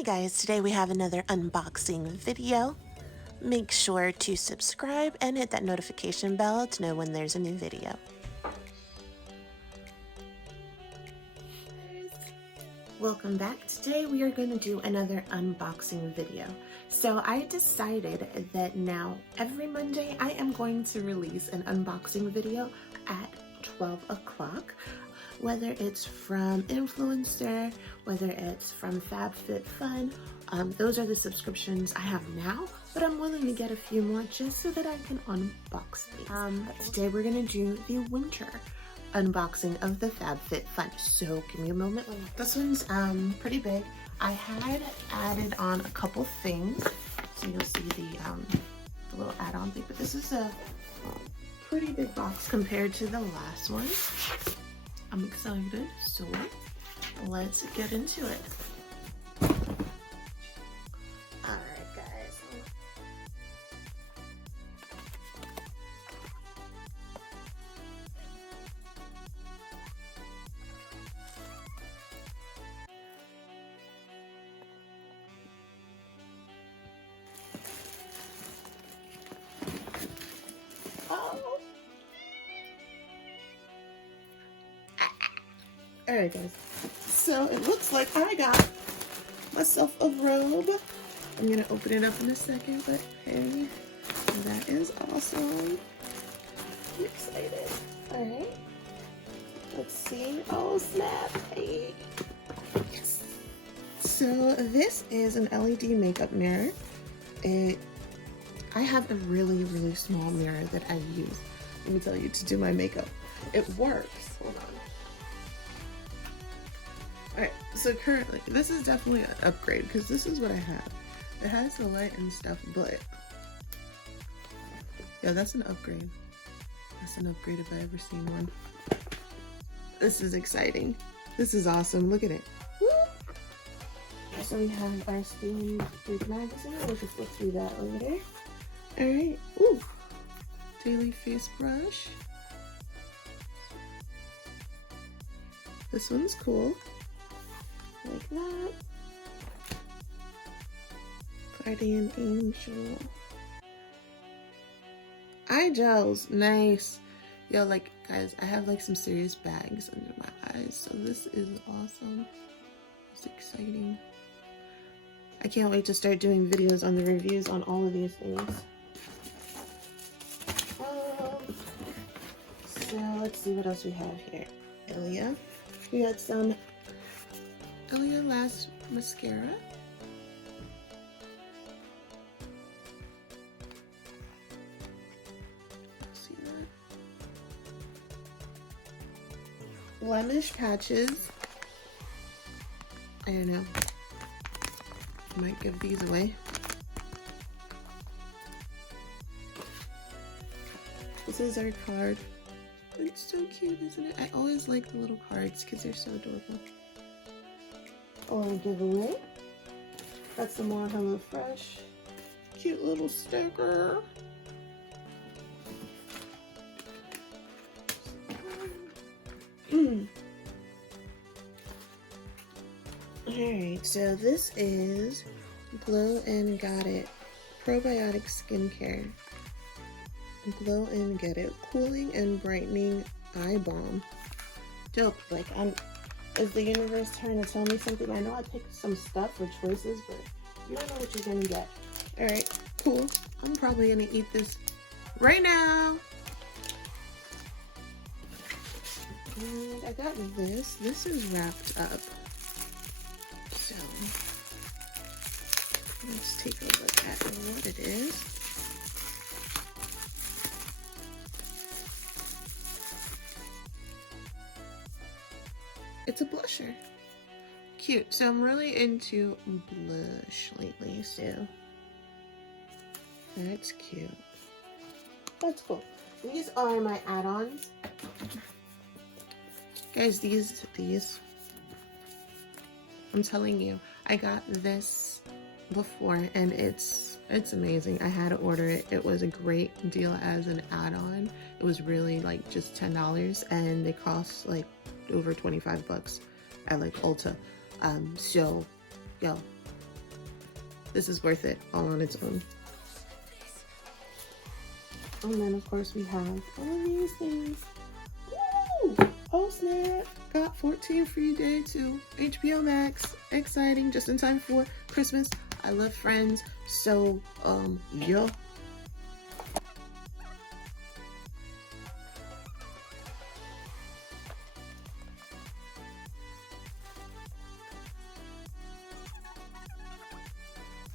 Hey guys, today we have another unboxing video. Make sure to subscribe and hit that notification bell to know when there's a new video. Welcome back. Today we are going to do another unboxing video. So I decided that now every Monday I am going to release an unboxing video at 12 o'clock. Whether it's from influencer, whether it's from FabFitFun, those are the subscriptions I have now, but I'm willing to get a few more just so that I can unbox these. Today we're gonna do the winter unboxing of the FabFitFun. So give me a moment. This one's pretty big. I had added on a couple things, so you'll see the little add-on thing, but this is a pretty big box compared to the last one. I'm excited, so let's get into it. Alright guys. Alright guys, so it looks like I got myself a robe. I'm gonna open it up in a second, but hey, that is awesome. I'm excited. Alright, let's see. Oh snap, hey. Yes. So this is an LED makeup mirror. I have a really small mirror that I use, let me tell you, to do my makeup. It works. Hold on. Alright, so currently, this is definitely an upgrade because this is what I have. It has the light and stuff, but yeah, that's an upgrade. That's an upgrade if I ever seen one. This is exciting. This is awesome. Look at it. Woo! So we have our Steam Food magazine. We'll just look through that later. Alright. Ooh! Daily face brush. This one's cool. Like that. Guardian Angel. Eye gels, nice. Yo, like guys, I have like some serious bags under my eyes, so this is awesome. It's exciting. I can't wait to start doing videos on the reviews on all of these things. So let's see what else we have here. Ilia. We got some Ilia Lash mascara. See that? Blemish patches. I don't know. I might give these away. This is our card. It's so cute, isn't it? I always like the little cards because they're so adorable. Or giveaway. Got some more HelloFresh. Cute little sticker. Alright, so this is Glow and Got It Probiotic Skincare. Glow and Get It Cooling and Brightening Eye Balm. Dope. Like, is the universe trying to tell me something? I know I picked some stuff for choices, but you don't know what you're gonna get. Alright, cool. I'm probably gonna eat this right now. And I got this. This is wrapped up. So let's take a look at what it is. It's a blusher. Cute. So I'm really into blush lately, so that's cute. That's cool. These are my add-ons. Guys, these, I'm telling you, I got this before and it's amazing. I had to order it. It was a great deal as an add-on. It was really like just $10 and they cost like over 25 bucks at like Ulta. So yo, this is worth it all on its own. And then of course we have all of these things. Woo! Oh snap! Got 14 free day to HBO Max. Exciting, just in time for Christmas. I love Friends, so yeah.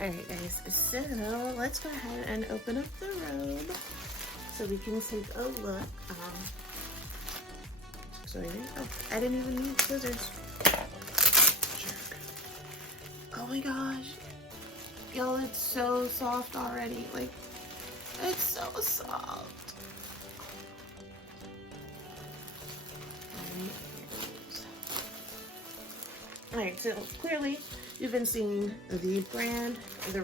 Alright guys, so let's go ahead and open up the robe so we can take a look. So I didn't even need scissors. Oh my gosh. Y'all, it's so soft already. Like, it's so soft. Alright, so clearly you've been seeing the brand. The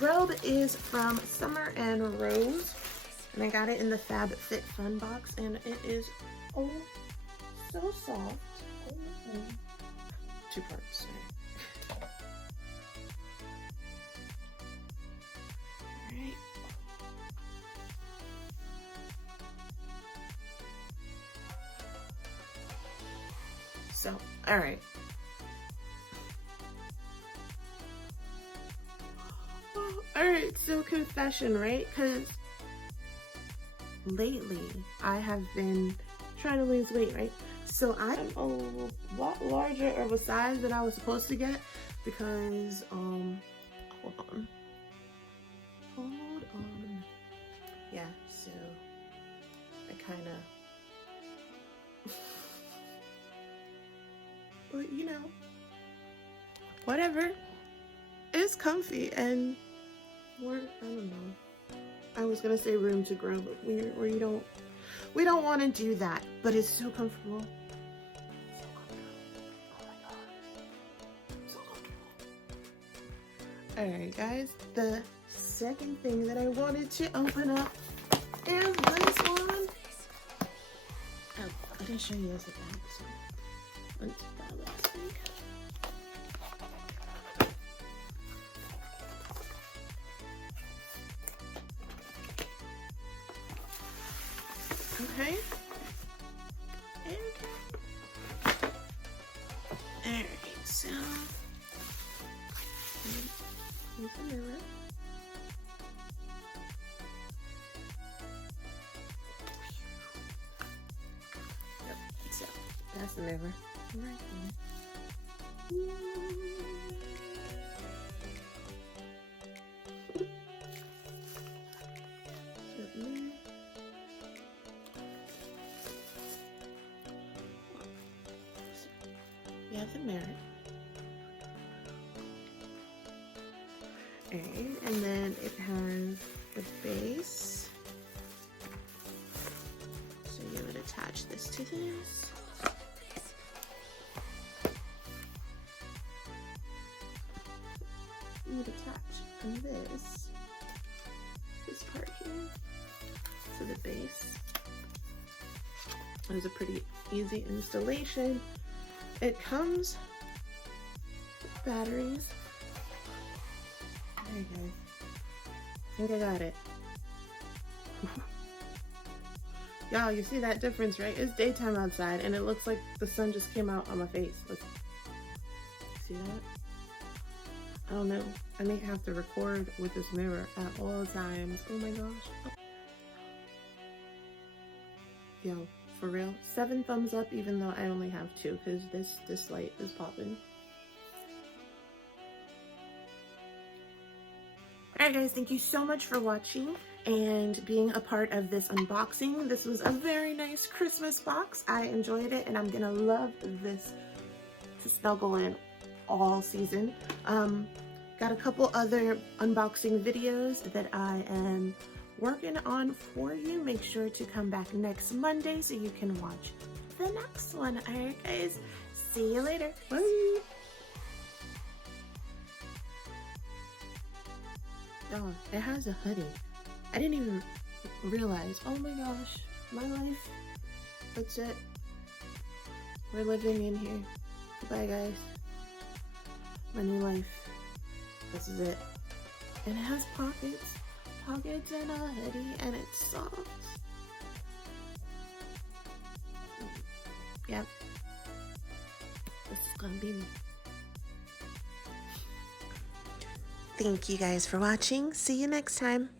robe is from Summer and Rose, and I got it in the FabFitFun Box, and it is oh so soft. Oh, two parts. Sorry. All right. So, all right. Alright, so confession, right? Because lately I have been trying to lose weight, right? So I'm a lot larger of a size than I was supposed to get because, hold on. Yeah, so I kind of, but you know, whatever. It's comfy and more, I don't know. I was gonna say room to grow, but we don't want to do that. But it's so comfortable. So comfortable. Oh my god. So comfortable. Alright guys, the second thing that I wanted to open up is this one. Oh, I didn't show you this at the back, so let's grab last week. Okay. Alright, so here's the mirror. Yep, so that's the mirror right there. We have the mirror. Alright, and then it has the base. So you would attach this to this. You would attach this part here to the base. It was a pretty easy installation. It comes with batteries. There you go. I think I got it. Y'all, you see that difference, right? It's daytime outside and it looks like the sun just came out on my face. Look. See that? I don't know. I may have to record with this mirror at all times. Oh my gosh. Yo, for real. 7 thumbs up even though I only have 2 because this light is popping. Alright guys, thank you so much for watching and being a part of this unboxing. This was a very nice Christmas box. I enjoyed it and I'm gonna love this to snuggle in all season. Got a couple other unboxing videos that I am working on for you. Make sure to come back next Monday so you can watch the next one. Alright guys, see you later. Bye. Oh, it has a hoodie. I didn't even realize. Oh my gosh, my life. That's it. We're living in here. Bye guys. My new life. This is it. And it has pockets and a hoodie, and it's soft. Yep. This is gonna be me. Thank you guys for watching. See you next time.